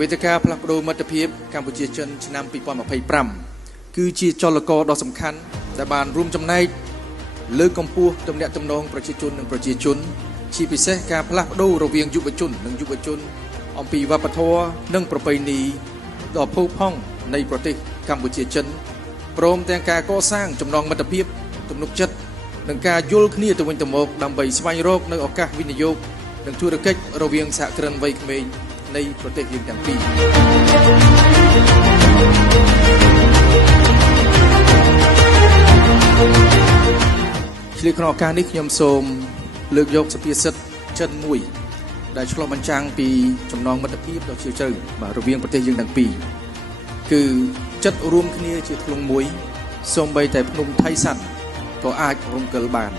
វេទិកាផ្លាស់ប្ដូរមិត្តភាពកម្ពុជាចិនឆ្នាំ2025គឺជាចលករដ៏សំខាន់ដែលបានរួមចំណែកលើកកម្ពស់ទំនាក់ទំនងប្រជាជននិងប្រជាជនជាពិសេសការផ្លាស់ប្ដូររវាងយុវជននិងយុវជនអំពីវប្បធម៌និងប្រពៃណីដ៏ផូរផង់នៃប្រទេសកម្ពុជាចិនព្រមទាំងការកសាងចំណងមិត្តភាពទំនុកចិត្តនិងការយល់គ្នាទៅវិញទៅមកដើម្បីស្វែងរកនូវឱកាសវិនិយោគនិងធុរកិច្ចរវាងសហគ្រិនវ័យក្មេងនៃប្រទេសយើងទាំងពីរឆ្លៀតក្នុងឱកាសនេះខ្ញុំសូមលើកយកសុភាសិតចិនមួយដែលឆ្លុះបញ្ចាំងពីចំណងមិត្តភាពដ៏ជ្រាលជ្រៅរវាងប្រទេសយើងទាំងពីរគឺចិត្តរួមគ្នាជាធ្លុងមួយសូម្បីតែភ្នំថៃសាន់ក៏អាចរំកិលបាន